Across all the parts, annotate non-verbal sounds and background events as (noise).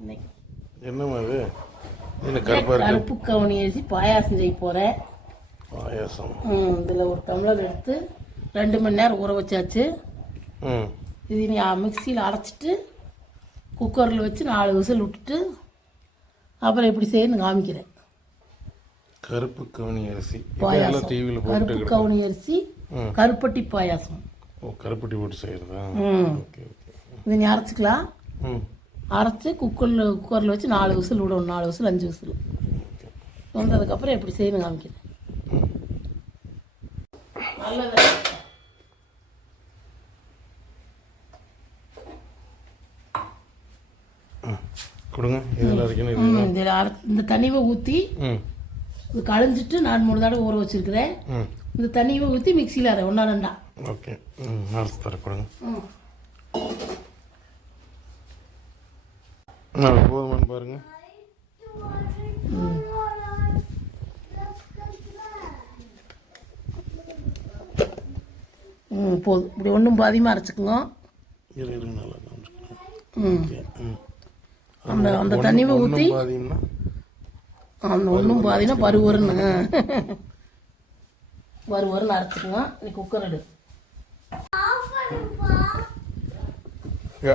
இன்னைக்கு. என்னம்மா இது? என்ன கருப்பாக இருக்கு? கருப்பு கவுனி அரிசி பாயாசம் செய்ய போகிறேன் பாயாசம். இதில் ஒரு டம்ளர் எடுத்து ரெண்டு மணி நேரம் ஊற வச்சாச்சு. ம். இது நீ மிக்சியில் அரைச்சிட்டு குக்கரில் வச்சு நாலு விசில் விட்டுட்டு அப்புறம் எப்படி செய்யணும்னு காமிக்கிறேன். கருப்பு கவுனி அரிசி. பாயாசம். டிவியில் கருப்பு கவுனி அரிசி ம். கருப்பட்டி பாயாசம். ஓ கருப்பட்டி போட்டு செய்கிறதா ம். Okay okay. இதை நீ அரைச்சிக்கலாம். ம். அரைச்சி குக்கரில் குக்கரில் வச்சு நாலு விசில் விடணும் நாலு விசில் அஞ்சு விசில். வந்ததுக்கப்புறம் எப்படி செய்யணும் காமிக்கிறேன். நல்லது. கொடுங்க. இதில் இதில் அரை இந்த தண்ணியை ஊற்றி இது களைஞ்சிட்டு நான் மூணு தடவை ஊற வச்சிருக்கிறேன். இந்த தண்ணியை ஊற்றி மிக்சியில் அரை ஒன்றா ரெண்டா. ஓகே. ம் அரைச்சி தர கொடுங்க ம் ஆ போதுமான்னு பாருங்க. ம். போதும். இப்படி ஒன்றும் பாதியமாக அரைச்சிக்கோங்க. இரு இருங்க நல்லா ம். அந்த அந்த தண்ணியை ஊற்றி அந்த ஒன்றும் பாதினா பருவருன்னு பருவருன்னு (laughs) அரைச்சிக்கோங்க. நீ குக்கர் எடு.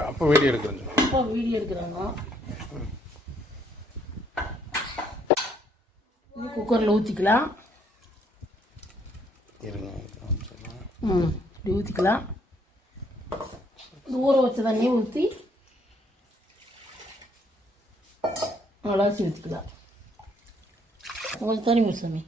அப்போ வீடியோ எடுக்கிறேன். அப்போ வீடியோ எடுக்கிறாங்க. நீ குக்கரில் ஊற்றிக்கலாம் ம் இப்படி ஊற்றிக்கலாம் ஊற வச்ச தண்ணியை ஊற்றி அலசி ஊற்றிக்கலாம் கொஞ்சம் தண்ணி சாமி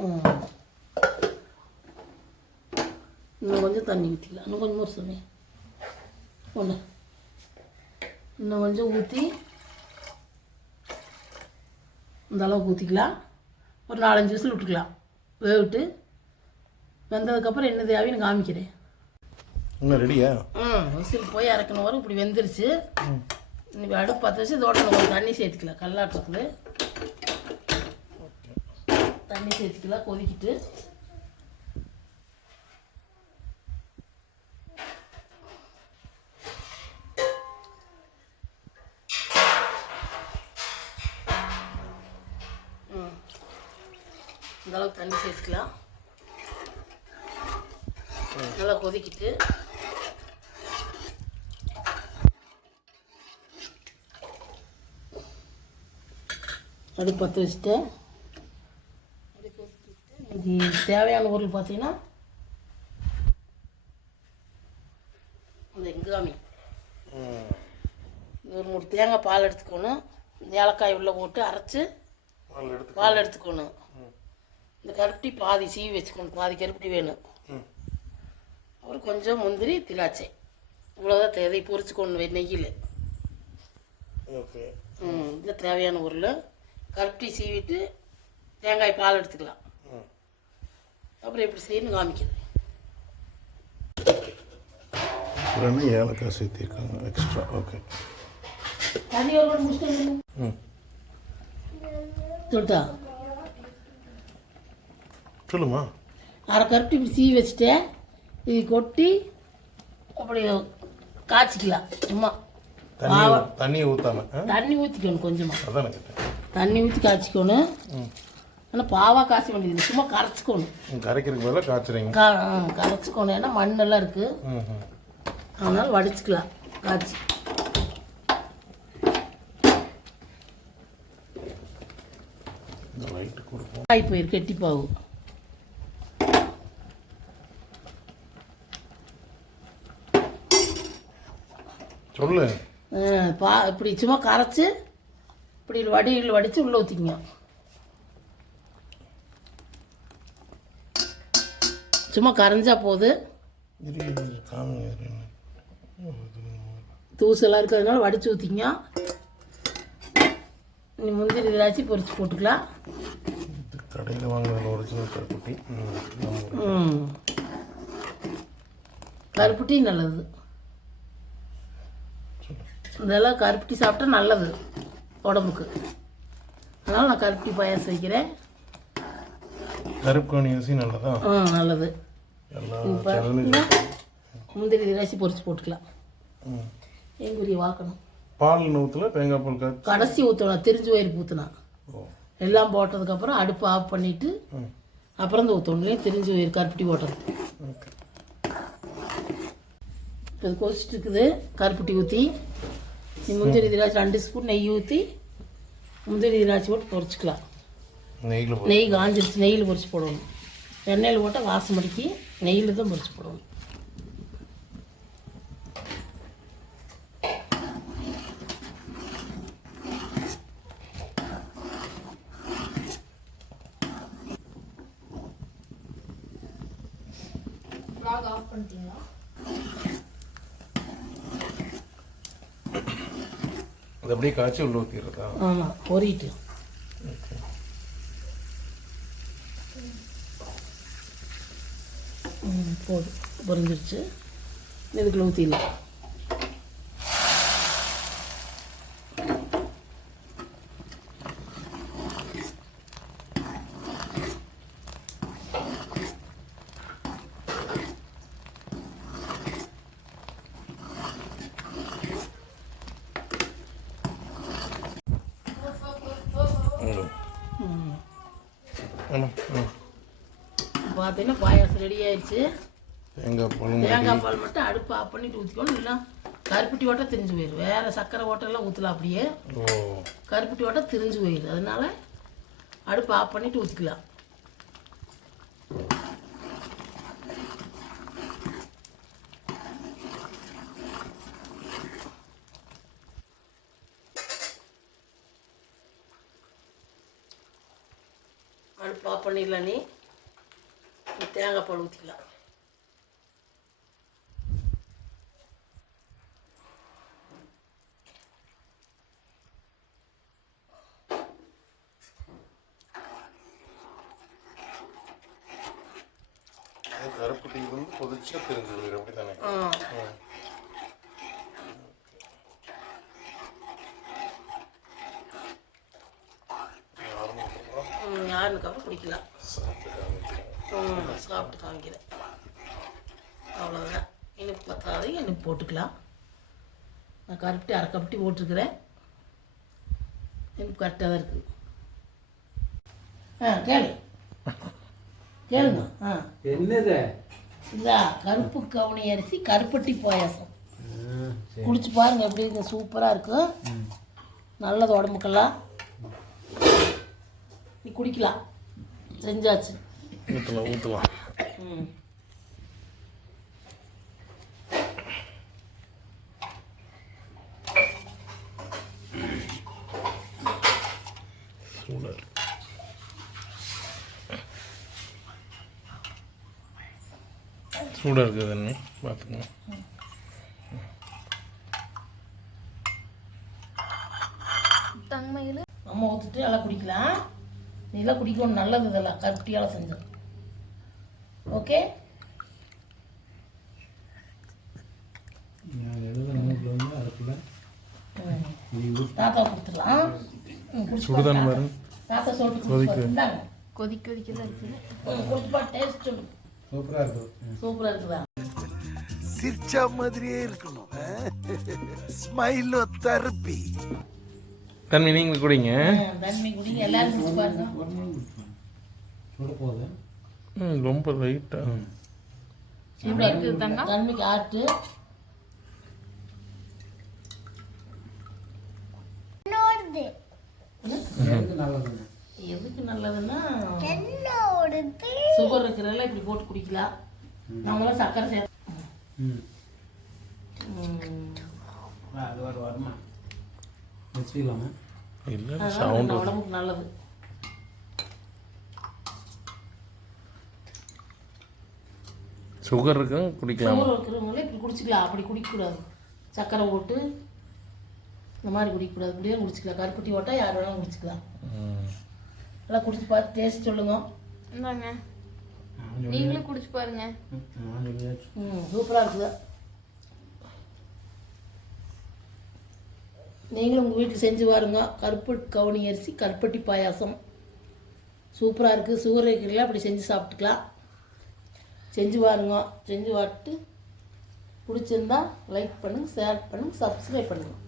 ம். இன்னும் கொஞ்சம் தண்ணி ஊற்றிக்கலாம் இன்னும் கொஞ்சம் ஒரு சாமி ஒன்று இன்னும் கொஞ்சம் ஊற்றி இந்த அளவுக்கு ஊற்றிக்கலாம் ஒரு நாலஞ்சு விசில் விட்டுக்கலாம். வேவிட்டு வெந்ததுக்கப்புறம் என்ன தேவைன்னு காமிக்கிறேன். இன்னும் ரெடியா ம் விசில் போய் இறக்கணும் வரும் இப்படி வெந்துருச்சு. இன்னைக்கு அடுப்பு பற்ற வச்சு இதோட நம்ம கொஞ்சம் தண்ணி சேர்த்துக்கலாம். கல்லாட்டத்தில். தண்ணி சேர்த்துக்கலாம் கொதிக்கிட்டு. இந்த அளவுக்கு தண்ணி சேர்த்துக்கலாம். நல்லா கொதிக்கிட்டு அடுப்பு பற்ற வச்சுட்டு அடுப்பு வச்சுட்டு இன்னைக்கு தேவையான பொருள் பார்த்தீங்கன்னா இந்த எங்காமி ஒரு மூணு தேங்காய் பால் எடுத்துக்கணும். இந்த ஏலக்காய் உள்ளே போட்டு அரைச்சி பால் எடுத்துக்கணும். இந்த கருப்பட்டி பாதி சீவி வச்சுக்கணும். பாதி கருப்பட்டி வேணும். ம். அப்புறம் கொஞ்சம் முந்திரி திராட்சை. இவ்வளோதான் தேவை. பொரிச்சுக்கணும் நெய்யில். ஓகே. ம் இது தேவையான பொருள் கருப்பட்டி சீவிட்டு தேங்காய் பால் எடுத்துக்கலாம். ம். அப்புறம் எப்படி செய்யணும் காமிக்கிறேன். அப்புறம் ஏலக்காய் சேர்த்திருக்காங்க? எக்ஸ்ட்ரா ஓகே தண்ணி முடிச்சுட்டு ம். சொல்லிட்டா சொல்லுமா? அரை கருப்பட்டி இப்படி சீவி வச்சுட்டேன் இது கொட்டி அப்படி காய்ச்சிக்கலாம். சும்மா. தண்ணி ஊற்றாம தண்ணி ஊற்றிக்கணும் கொஞ்சமாக அதான் தண்ணி ஊற்றி காய்ச்சிக்கணும். ஆனால் பாவா காய்ச்ச வேண்டியது சும்மா கரைச்சிக்கணும். கரைக்கிறதுக்கு பதிலாக காய்ச்சுறீங்க. கா கரைச்சிக்கணும். ஏன்னா மண்ணெல்லாம் இருக்குது அதனால வடிச்சுக்கலாம். காய்ச்சி. லைட்டு கொடுப்போம். காய் போயிரு சொல்லு. பா இப்படி சும்மா கரைச்சி இப்படி வடியில் வடித்து உள்ளே ஊற்றிக்கங்க சும்மா கரைஞ்சா போது. தூசெல்லாம் இருக்கிறதுனால வடித்து ஊற்றிங்க நீ முந்திரி திராட்சை பொரிச்சு போட்டுக்கலாம். கடையில் வாங்குற ஒரிஜினல் கருப்பட்டி. கருப்பட்டி நல்லது. இதெல்லாம் கருப்பட்டி சாப்பிட்டா நல்லது உடம்புக்கு. அதனால் நான் கருப்பட்டி பாயாசம் வைக்கிறேன். கருப்பு கவுனி அரிசி நல்லதா? ஆ நல்லது. முந்திரி திராட்சை பொரிச்சு போட்டுக்கலாம். எங்குரிய வாக்கணும். பால் நூற்றுல தேங்காய் பால் கடைசி ஊற்றணும் திரிஞ்சு வயிறு ஊற்றினா எல்லாம் போட்டதுக்கப்புறம் அடுப்பு ஆஃப் பண்ணிவிட்டு அப்புறம் தான் ஊற்றணும் திரிஞ்சு வயிறு கருப்பட்டி போட்டது இப்போ கொதிச்சுட்டு இருக்குது கருப்பட்டி ஊற்றி முந்திரி திராட்சை ரெண்டு ஸ்பூன் நெய் ஊற்றி முந்திரி திராட்சை போட்டு பொரிச்சுக்கலாம். நெய்யில் போட்டு நெய் காஞ்சிருச்சு நெய்யில் பொரிச்சு போடணும். எண்ணெயில் போட்டால் வாசம் அடிக்கி நெய்யில் தான் பொரிச்சு போடணும். அது அப்படியே காய்ச்சி உள்ள ஊற்றிடுறதா ஆமாம் பொறிட்டு போதும். பொறிஞ்சிருச்சு இதுக்குள்ள ஊற்றிடலாம் ம் ம் ஆமாம் ம் பார்த்தீங்கன்னா பாயாசம் ரெடி ஆயிடுச்சு? தேங்காய் பால் தேங்காய் பால் மட்டும் அடுப்பு ஆஃப் பண்ணிட்டு ஊற்றிக்கணும் இல்லைன்னா கருப்பட்டி ஓட்டை திரிஞ்சு போயிடும் வேறு சக்கரை ஓட்டெல்லாம் ஊற்றலாம் அப்படியே. கருப்பட்டி ஓட்டை திரிஞ்சு போயிடும் அதனால அடுப்பு ஆஃப் பண்ணிட்டு ஊற்றிக்கலாம் அடுப்பு ஆஃப் பண்ணிடலாம் நீ. தேங்காய் பால் ஊற்றிக்கலாம் கருப்பு டீ வந்து கொதிச்சா தெரிஞ்சு அப்படி தானே அப்புறம் குடிக்கலாம் சாப்பிட்டு காமிக்கிறேன் அவ்வளோதான் இனிப்பு பத்தாது இனிப்பு போட்டுக்கலாம். நான் கருப்பட்டி அரை கப்பட்டி போட்டிருக்கிறேன் இனிப்பு கரெக்டாக தான் இருக்குது. ஆ கேளு. கேளுங்க ஆ. என்னது? இதா கருப்பு கவுனி அரிசி கருப்பட்டி பாயாசம். குடிச்சு பாருங்க எப்படி இருக்கு. சூப்பராக இருக்கும் நல்லது உடம்புக்கெல்லாம். நீ குடிக்கலாம். செஞ்சாச்சு. ஊற்றலாம் ஊற்றலாம் ம். சூடாக இருக்கு சூடாக இருக்குது தண்ணி பார்த்துக்கோங்க. அம்மா ஊற்றிட்டு எல்லாம் குடிக்கலாம். நீலாம் குடிக்கணும் நல்லது இதெல்லாம் கருப்பட்டியால் செஞ்சது. ஓகே. தாத்தா கொடுத்துடலாம். பாருங்க. தாத்தா சொல்லிட்டு பாரு. இந்தாங்க. கொதிக்க கொதிக்க தான் இருக்குது. பாரு டேஸ்ட் சூப்பராக இருக்கும் சூப்பராக இருக்குதா? சிரிச்ச மாதிரியே இருக்கணும். ஸ்மைலோ தெரப்பி. தண்ணி நீங்கள் குடிங்க. தண்ணி குடிங்க. எல்லாரும் குடிச்சு பாருங்க. சுட போகுது ம், ரொம்ப லைட்டாக தண்ணிக்கு ஆட்டு. எதுக்கு நல்லதுன்னா? சுகர் இருக்கிறதெல்லாம் இப்படி போட்டு குடிக்கலாம். நம்மளாம் சர்க்கரை சேர்த்து ம். ம். வா, அது வர வருமா? வச்சுக்கலாமா. இல்லை அதனால சவுண்டு நம்ம உடம்புக்கு நல்லது. சுகர் இருக்கும் குடிக்கலாம்? சுகர் இருக்கிறவங்களே இப்படி குடிச்சிக்கலாம். அப்படி குடிக்கக்கூடாது. சர்க்கரை போட்டு இந்த மாதிரி குடிக்கக்கூடாது. இப்படியே குடிச்சிக்கலாம். கருப்பட்டி போட்டால் யார் வேணாலும் குடிச்சிக்கலாம். நல்லா குடிச்சு பார்த்து டேஸ்ட் சொல்லுங்க. நீங்களும் குடிச்சு பாருங்க. ம் சூப்பராக இருக்குது? நீங்களும் உங்கள் வீட்டில் செஞ்சு பாருங்க. கருப்பு கவுனி அரிசி கருப்பட்டி பாயாசம். சூப்பராக இருக்குது சுகர் இருக்கிறீங்களா அப்படி செஞ்சு சாப்பிட்டுக்கலாம். செஞ்சு பாருங்க. செஞ்சு பார்த்துட்டு பிடிச்சிருந்தா லைக் பண்ணுங்கள் ஷேர் பண்ணுங்கள் சப்ஸ்கிரைப் பண்ணுங்கள்